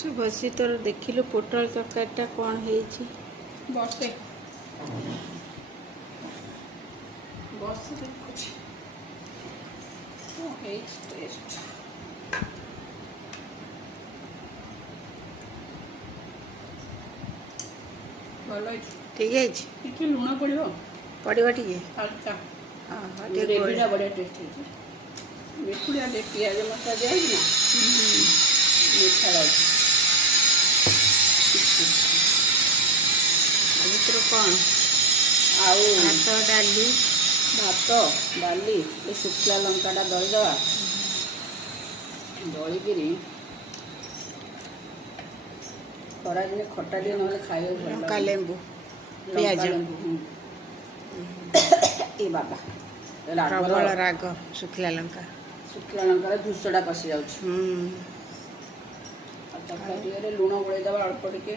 शुभश्री तोर देखिलु पोटल तरकारीटा कौन है बसे बस कुछ टेस्ट भल ठीक है टे लुण पड़ो पड़वा टे हल्का हाँ ग्रेवीटा बढ़िया टेस्ट है मिठुड़िया पियाज मसा दिया ना मीठा लगे कौन आउ भात डाली भात डाली ये शुक्ला लंकाटा दलदवा दलिकी खरा दिन खटा दिन ना खाई लंका लेंबू पियाज ए बाबा प्रबल राग शुक्ला लंका जुसटा पशि जाऊँ लुण गोल अल्प टे